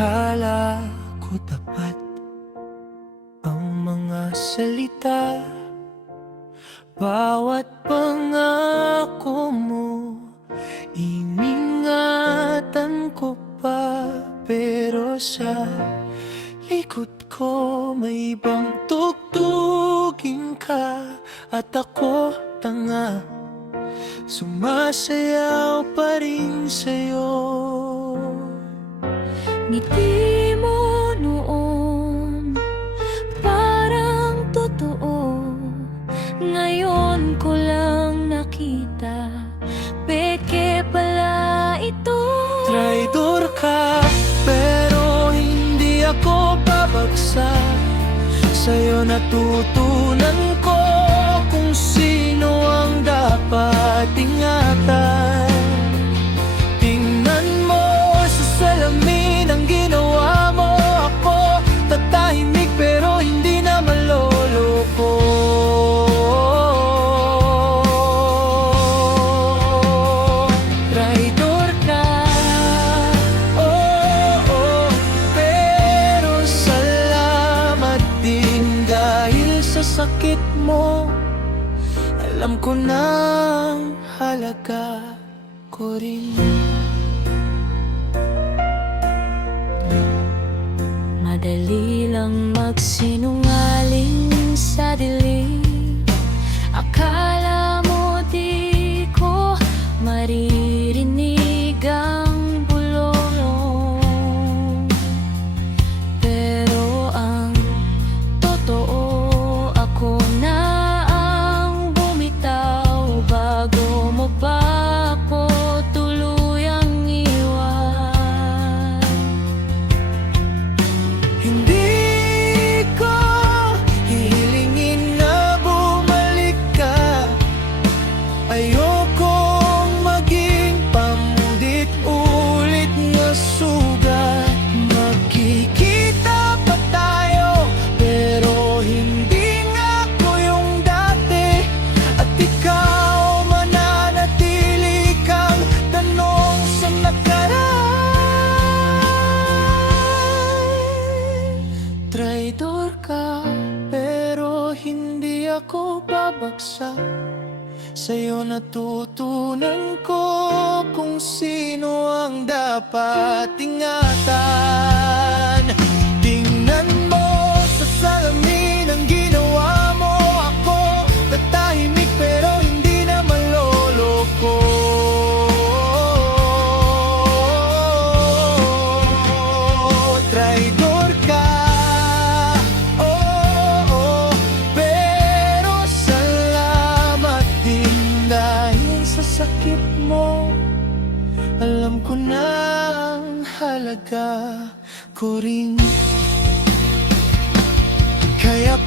Akala ko tapat ang mga salita, bawat pangako mo iningatan ko pa. Pero sa likod ko may ibang tugtugin ka, at ako tanga, sumasayaw pa rin sa'yo. Ngiti mo noon, parang totoo. Ngayon ko lang nakita, peke pala ito. Traidor ka, pero hindi ako babagsak. Sa'yo natutunan ko kung sino ang dapat ingatan. Tingnan mo sa salamin ang ginawa mo. Ako tatahimik pero hindi na maloloko. Traidor ka, oo, pero salamat din dahil sa sakit mo. Alam ko nang halaga ko rin. Madali lang magsinungaling sa dilim. Akala mo di ko maririnig ang bulong. Pero ang totoo, ako na ang bumitaw bago mo pa ako tuluyang iwan. Hindi ko hihilingin na bumalik ka. Ayokong maging pamulit-ulit na sugat. Magkikita pa tayo, pero hindi nga ako yung dati. At ikaw mananatili kang tanong sa nakaraan. Traidor ka, pero hindi ako babagsak. Sa'yo natutunan ko kung sino ang dapat ingatan. Tingnan mo sa salamin ang ginawa mo. Ako tatahimik pero hindi na maloloko. Traidor ka, oo, pero salamat din dahil sa sakit mo. Alam ko na ang halaga ko rin. Kaya